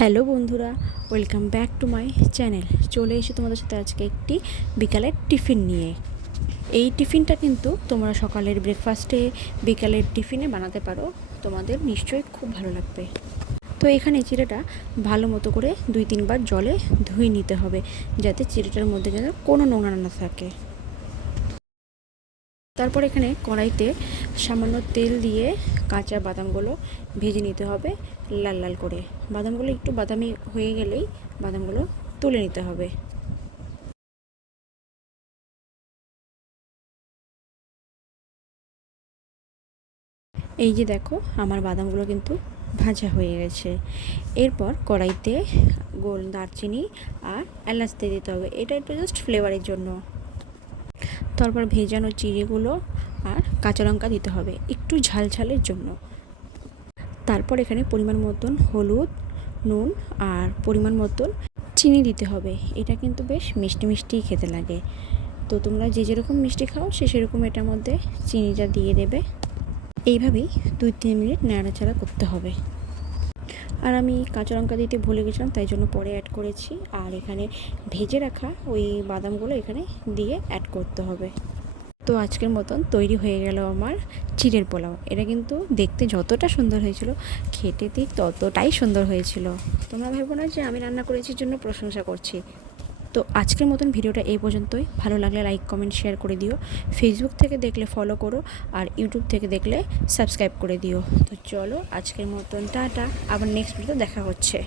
Hello বন্ধুরা, welcome back to my channel. চলে এসে তোমাদের সাথে আজকে একটি বিকালের টিফিন নিয়ে। এই টিফিনটা কিন্তু তোমরা সকালের ব্রেকফাস্টে, বিকালের টিফিনে বানাতে পারো। তোমাদের নিশ্চয়ই খুব ভালো লাগবে। তো এখানে চিড়েটা ভালো মতো করে 2-3 বার জলে ধুয়ে নিতে হবে, যাতে চিড়েটার মধ্যে যেন কোনো নোংরা না থাকে। তারপর এখানে কড়াইতে সামান্য তেল দিয়ে কাঁচা বাদামগুলো ভেজে নিতে হবে লাল লাল করে। বাদামগুলো একটু বাদামি হয়ে গেলেই বাদামগুলো তুলে নিতে হবে। এই যে দেখো, আমার বাদামগুলো কিন্তু ভাজা হয়ে গেছে। এরপর কড়াইতে গোল দারচিনি আর এলাচ দিয়ে দিতে হবে, এটা একটু জাস্ট ফ্লেভারের জন্য। তারপর ভেজানো চিড়েগুলো আর কাঁচা লঙ্কা দিতে হবে একটু ঝাল ঝালের জন্য। তারপর এখানে পরিমাণ মতন হলুদ, নুন আর পরিমাণ মতন চিনি দিতে হবে। এটা কিন্তু বেশ মিষ্টি মিষ্টিই খেতে লাগে। তো তোমরা যে যেরকম মিষ্টি খাও সে সেরকম এটার মধ্যে চিনিটা দিয়ে দেবে। এইভাবেই 2-3 মিনিট নাড়াচাড়া করতে হবে। আর আমি কাঁচা লঙ্কা দিতে ভুলে গেছিলাম, তাই জন্য পরে অ্যাড করেছি। আর এখানে ভেজে রাখা ওই বাদামগুলো এখানে দিয়ে অ্যাড করতে হবে। তো আজকের মতন তৈরি হয়ে গেল আমার চিড়ের পোলাও। এটা কিন্তু দেখতে যতটা সুন্দর হয়েছিল, খেতে ঠিক ততটাই সুন্দর হয়েছিল। তোমরা ভেবো না যে আমি রান্না করেছি জন্য প্রশংসা করছি। তো আজকের মতন ভিডিওটা এই পর্যন্তই। ভালো লাগলে লাইক, কমেন্ট, শেয়ার করে দিও। ফেসবুক থেকে দেখলে ফলো করো, আর ইউটিউব থেকে দেখলে সাবস্ক্রাইব করে দিও। তো চলো আজকের মতন টাটা, আবার নেক্সট ভিডিও দেখা হচ্ছে।